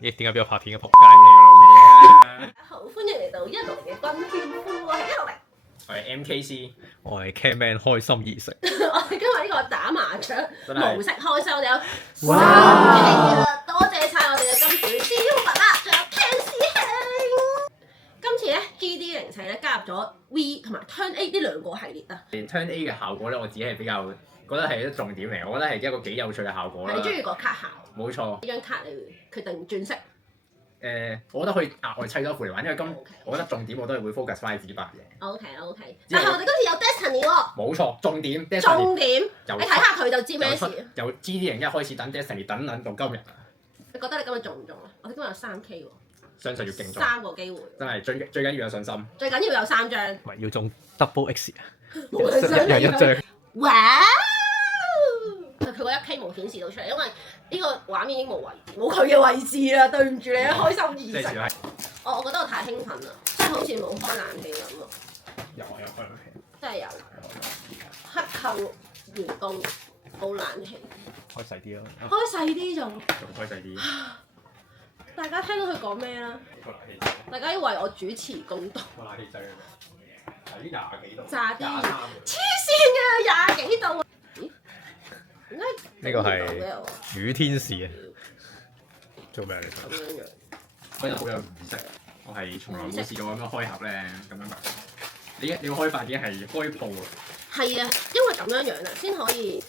咦？點解俾我拍片嘅仆街街？嚟㗎啦，好，歡迎嚟到一路嘅軍團夫，我係一路嚟。我係 MKC，我係 Camman 開心而食。我哋今日呢個打麻雀真係模式開箱，我哋有哇3期啦，多謝晒我哋嘅金主超佛啦，仲有 Ken 師兄。今次咧 GD04咧加入咗 V 同埋 Turn A 呢兩個系列啊， Turn A 嘅效果咧，我自己係比較覺得係一重點嚟，我覺得係一個幾有趣嘅效果啦。你中意個卡效？冇錯，呢張卡你決定轉色。我覺得可以額外砌多副嚟玩，因為我覺得重點我都係會 focus 翻喺紙白嘅。 OK，但係我哋今次有 Destiny 喎，冇錯，重點 Destiny 重點你睇下佢就知咩事。由 GD01開始等 Destiny 等到今日，你覺得你今日中唔中啊？我哋今日有3K 喎，相信要競爭， 3個機會，真係最緊要有信心。最緊要有3張。唔係要中 double X 啊！我係想一人一張。哇！佢個 1K 冇顯示到出嚟，因為呢個畫面已經冇位置，冇佢嘅位置啦。對唔住你啊，開心而食。我覺得我太興奮啦，即係好似冇開冷氣咁喎。有開冷氣，真係有。克扣員工冇冷氣，開細啲咯。開細啲仲。仲開細啲。大家聽到佢講咩啦？個冷氣，大家要為我主持公道。個冷氣掣喺廿幾度，炸啲23黐線嘅20幾度啊！咦？點解呢個係整唔到嘅我雨天使啊！做咩嚟？咁樣樣？嗰日好有儀式，我係從來冇試過咁樣開盒咧，咁樣。你要開法已經係開鋪啊！係啊，因為咁樣樣啊，先可以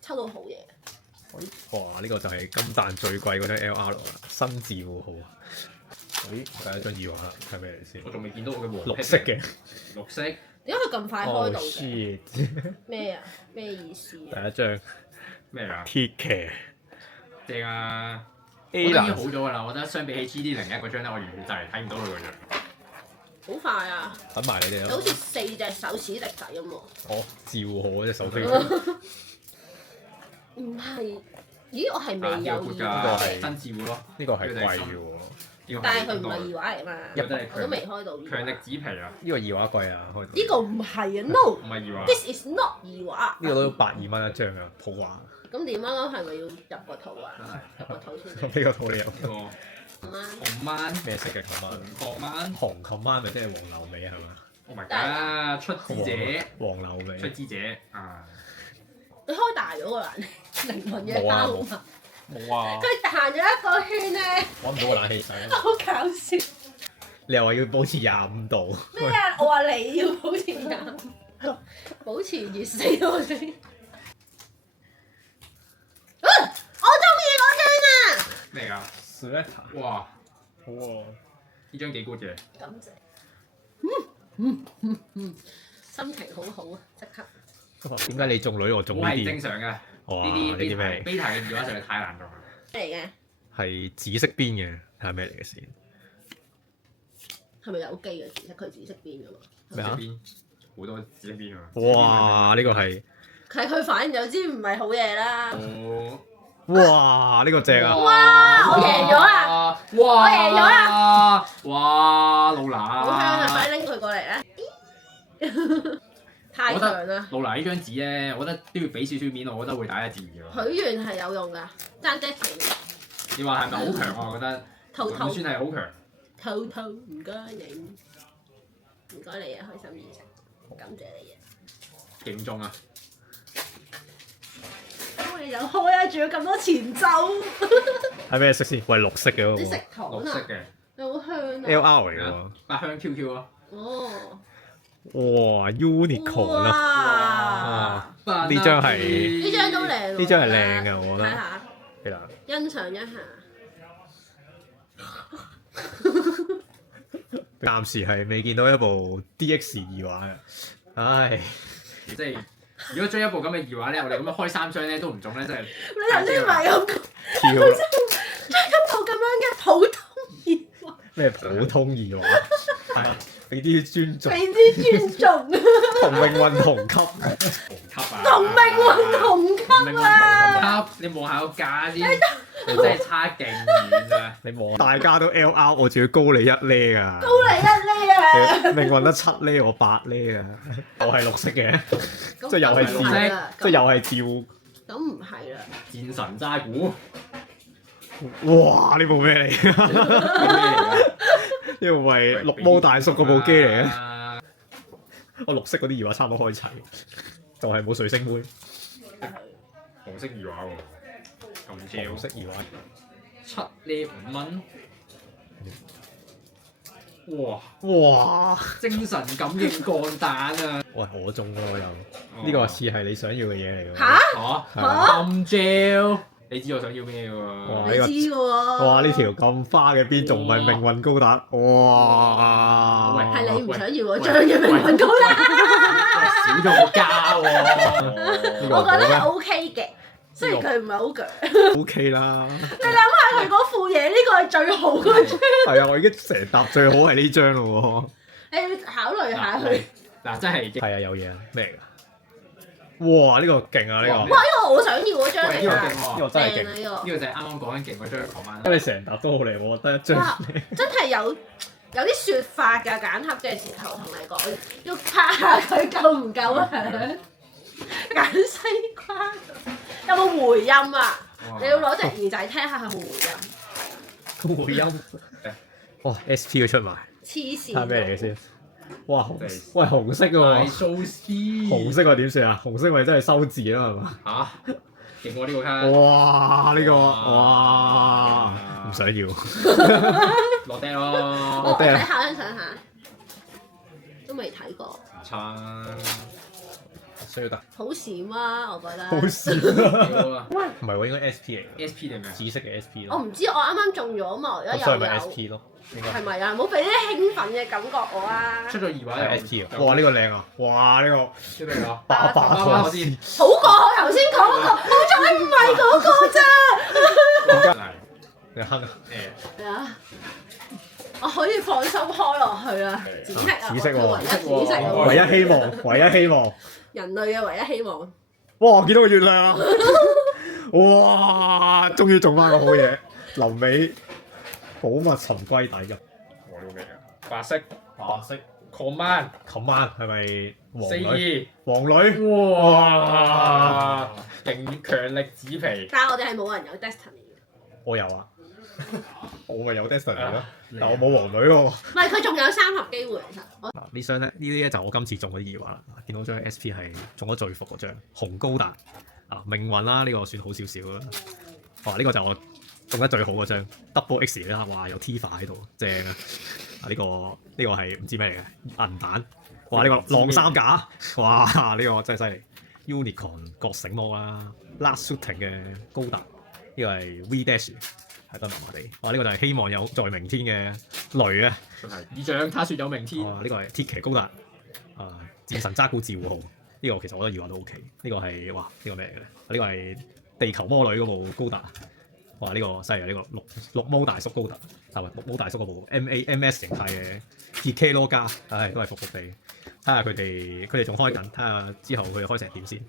抽到好嘢。哇！呢個就係金彈最貴嗰張 LR 啦，新字戶號。咦？第一張二畫係咩嚟先？我仲未見到我嘅黃綠色嘅。綠色，點解佢咁快開哦到嘅？ shit！咩啊？咩意思啊？第一張咩啊？鐵騎正啊！我 A 覺得已經藍好咗㗎啦，我覺得相比起 GD01嗰張咧，我完全就係睇唔到佢個樣。好快啊！等埋你哋咯好似。4隻手指力仔咁喎。哦，趙號嗰隻手飛。唔係，咦？我係未有呢個二係畫，新字戶咯，呢個係貴嘅喎。呢個但係佢唔係二畫嚟嘛。呢個真係我都未開到二畫。強力紙皮啊！呢個二畫貴啊，開到。呢個唔係啊，no。唔係二畫。 This is not 二畫。呢個都120蚊一張啊，普畫。咁點啊？係咪要入個肚啊？入個肚先。呢個套你有呢個紅掹咩色嘅琴晚？紅掹紅琴晚咪即係黃牛尾係嘛？ ，Oh my god！出資者，黃牛尾。出資者啊！你開大咗個冷氣，靈魂嘅包冇啊！冇啊！佢行咗一個圈咧，揾唔到個冷氣仔。好搞笑。你又話要保持25度。咩啊？我話你要保持25，保持熱死我先。我中意嗰張啊！咩㗎？ Sweater。哇！好喎。呢張幾 good 嘅。感謝。心情好好啊！即刻。點解你中女我中呢我係正啲？常嘅。呢哇！啲呢啲咩？ beta 嘅電話實在太難中啦。咩嚟嘅？係紫色邊嘅，睇下咩嚟嘅先。係咪有機嘅？其實佢紫色邊㗎嘛。咩啊邊好多紫色邊啊！哇！呢個係佢反應就知唔係好嘢啦。哦！哇！呢個正啊！哇！我贏咗啦！哇！我贏咗啦！哇！露娜，好香啊！快啲拎佢過嚟咧！太強啦！露娜呢張紙咧，我覺得都要俾少少面，我覺得會打得字嘅。許願係有用㗎，爭爹哋你話係咪好強啊？我覺得兔兔唔算係好強。兔兔唔該你，唔該你啊！開心意食，感謝你啊！勁中啊！咁你就開啊！仲要咁多前奏，係咩色先？喂，綠色嘅啲食嗰糖啊，綠色嘅又好香個啊！ LR 嚟嘅喎。百香 QQ 咯。哦，哇！Unicorn 啊！哇！呢張係呢張都靚喎，呢張係靚嘅，我覺得。睇下，係啦。欣賞一下。暫時係未見到一部 DX 二畫嘅，唉，即係如果追一部咁嘅二畫咧，我哋咁樣開3張咧都唔中咧，真係你頭先唔係咁講，跳啦追一部咁樣嘅普通二畫，咩普通二畫，係俾啲尊重，俾啲尊重，同命運同級，同級啊！同命運同級啊！級，你望下個價先，你真係差勁遠啊！你望大家都 LR，我仲要高你1厘啊！高你一厘啊！命運得7厘，我8厘啊！又係綠色嘅，即係又係咁唔係啦即係又係照。咁唔係啦，戰神渣古，哇！呢部咩嚟？係咩嚟㗎？呢部係綠毛大叔嗰部機嚟嘅。嘅。我綠色嗰啲疑話差唔多開齊，就係冇水星妹。紅色疑話喎，咁正。紅色疑話7呢5蚊。哇！哇！精神感應鋼彈啊！喂，我中喎又，呢個似係你想要嘅嘢嚟㗎。嚇嚇嚇咁正，你知我想要咩㗎喎？哇！你知嘅喎。哇！呢條咁花嘅邊仲唔係命運高達？哇！喂係你唔想要嗰張嘅命運高達。少咗個加喎。我覺得係 OK 嘅，雖然佢唔係好鋸。 OK 啦。你諗下佢嗰副嘢，呢個係最好嗰張。係啊，我已經成沓最好係呢張咯你要考慮下佢。嗱，真係喎。係啊，有嘢啊，咩嚟㗎？哇！呢個勁啊，呢哇！呢個我想要嗰張嚟喂呢個㗎。勁喎個真係勁。正啊呢個。呢個就係啱啱講緊勁嗰張講翻。因為成沓都好靚，我覺得一張。哇！真係有啲説法㗎，揀盒嘅時候同你講，要拍下佢夠唔夠響。揀西瓜有冇回音啊？你要攞隻耳仔聽下佢冇回音。回音。哇！SP 佢出埋，黐線。睇下咩嚟嘅先？哇！紅嚟喂紅色大喎，數師。紅色我點算啊？紅色咪真係收字啦，係嘛？嚇！勁喎呢個卡。哇！呢個哇唔想要。落釘我咯。睇下欣賞下，都未睇過，唔差。需要得。好閃啊！我覺得。好少。好啊。唔係喎，應該 SP 嚟嘅， SP 定咩？紫色嘅 SP 咯。我唔知，我啱啱中咗嘛，我而家又咁所以咪有。 SP 咯，應該係咪啊？唔好俾啲興奮嘅感覺我啊！出咗二位係 SP 啊！哇！呢個靚啊！哇！呢個出邊個？爸爸陀爸爸先斯。好過我頭先講嗰個，好彩唔係嗰個咋。嚟。你哼啊！誒。係啊，我可以放心開落去啦。紫色啊，紫色喎我唯一紫色啊，唯一希望，唯一希望。人類嘅唯一希望。哇！見到個月亮啊！哇！終於中翻個好嘢，臨尾寶物沉歸底入。我呢個咩啊？白色。白色。 Command。琴晚係咪黃女？ 4-2。黃女。哇！勁強力紙皮。但係我哋係冇人有 Destiny 嘅。我有啊，我咪有 Destiny 咯，但我冇黃女喎。唔係，佢仲有3盒機會其實。我呢張咧，呢啲咧就我今次中嗰啲二話啦。見到張 SP 係中咗最伏嗰張紅高達啊，命運啦，呢個算好少少啦。哇！呢個就我中得最好嗰張 Double X 啦，哇！有 Tifa 喺度，正啊！呢個係唔知咩嚟嘅銀彈。哇！呢個浪三架，哇！呢個真係犀利。Unicorn 覺醒魔啦 ，Last Shooting 嘅高達，呢個係 V Dash 係得麻麻地。哇！呢個就係希望有在明天嘅雷啊！真係以長他說有明天。哇！呢個係鐵騎高達啊，戰神渣古自護號。呢個其實我覺得二話都 OK。呢個係哇，呢個咩嚟嘅咧？呢個係地球魔女嗰部高達。哇！呢個犀利啊！呢個綠毛大叔高達，係咪綠毛大叔嗰部 MS 形態嘅 TK 羅加？唉，都係服服地。睇下佢哋仲開緊，睇下之後佢哋開成點先。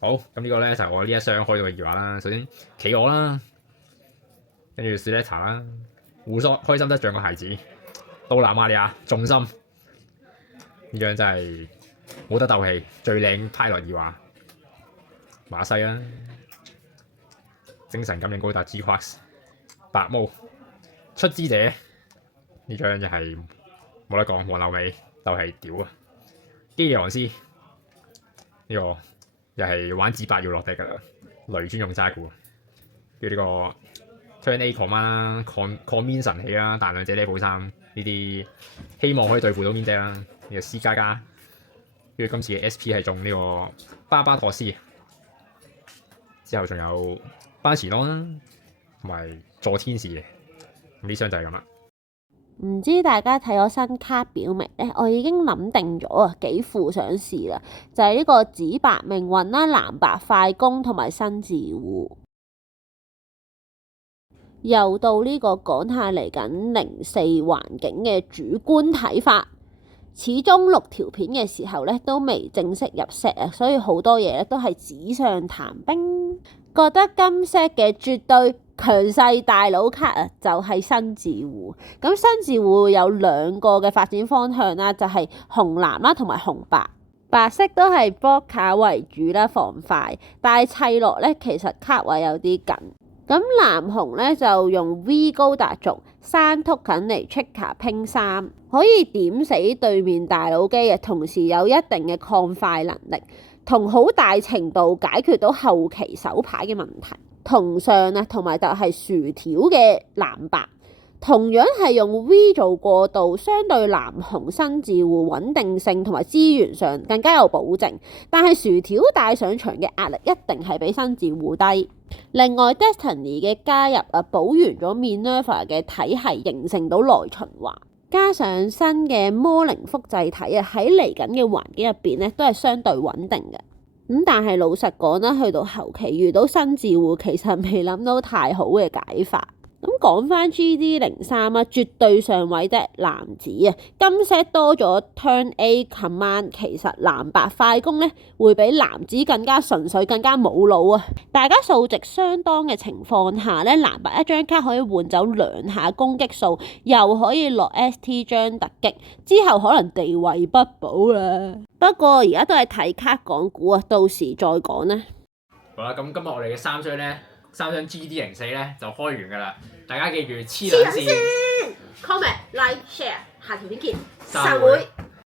好，咁呢個咧就係我呢一箱開到嘅二話啦。首先企鵝啦，跟住 Suletta 啦，胡索開心得像個孩子，到南亞利亞重心呢張真係冇得鬥氣，最靚派落二話。馬西啦，精神感應高達 G-Quarks，白毛出資者呢張就係冇得講，黃柳尾鬥氣屌啊！基利昂斯呢個。又係玩紙白要落地㗎啦，雷專用渣古，跟住呢個 Turn A Command 啦，Command 神器啦，大量者 Level 3呢啲，希望可以對付到邊隻啦？呢個 C 加加，跟住今次嘅 SP 係中呢個巴巴托斯，之後仲有班時朗啦，同埋助天使嘅，咁呢箱就係咁啦。唔知大家睇咗新卡表未咧？我已經諗定咗啊，幾副想試啦，就係呢個紫白命運啦、藍白快攻同埋新自護。又到呢個講下嚟緊04環境嘅主觀睇法。始終錄條片嘅時候咧，都未正式入 set 啊，所以好多嘢咧都係紙上談兵。覺得今 set 嘅絕對強勢大佬卡啊，就係新自護。咁新自護有2個嘅發展方向啦，就係紅藍啦同埋紅白。白色都係波卡為主啦，防快。但係砌落咧，其實卡位有啲緊。咁藍紅咧就用 V 高達族山突緊嚟 trigger 拼3，可以點死對面大佬機嘅，同時有一定嘅抗快能力，同好大程度解決到後期手牌嘅問題。同上啊，同埋就係薯條嘅藍白，同樣係用 V 做過渡，相對藍紅新字戶穩定性同埋資源上更加有保證，但係薯條帶上場嘅壓力一定係比新字戶低。另外 Destiny 嘅加入啊，補完咗 Minerva 嘅體系，形成到內循環，加上新嘅魔靈複製體啊，喺嚟緊嘅環境入邊咧都係相對穩定嘅。但係老實講啦，去到後期遇到新字戶，其實未諗到太好嘅解法。咁講翻 GD03啊，絕對上位啫，藍紫啊，今 set 多咗 Turn A Command， 其實藍白快攻咧會比藍紫更加純粹，更加冇腦啊！大家數值相當嘅情況下咧，藍白一張卡可以換走2下攻擊數，又可以落 ST 張突擊，之後可能地位不保啦。不過而家都係睇卡講股啊，到時再講啦。好啦，咁今日我哋嘅3箱 GD04咧就開完㗎啦，大家記住黐兩線 comment like share，下條片見，散會。